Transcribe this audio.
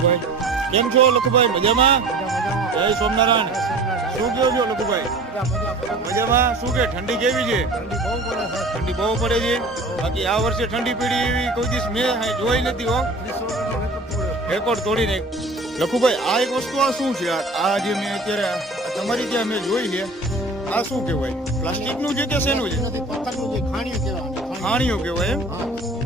લખુભાઈ. કેમ છો લખુભાઈ? મજામાં? જય સોમનારાયણ. શું કહો છો લખુભાઈ? મજામાં? શું કે ઠંડી કેવી છે? ઠંડી બહુ પડે છે. બાકી આ વર્ષે ઠંડી પડી એવી કોઈ દિવસ મેં જોઈ નથી હો. રેકોર્ડ તોડીને. લખુભાઈ આ એક વસ્તુ આ શું છે? આ જે મેં અત્યારે તમારી ત્યાં મેં જોઈ છે આ શું કહેવાય? પ્લાસ્ટિકનું છે કે શેનું છે? ખાણીઓ કહેવાય એમ?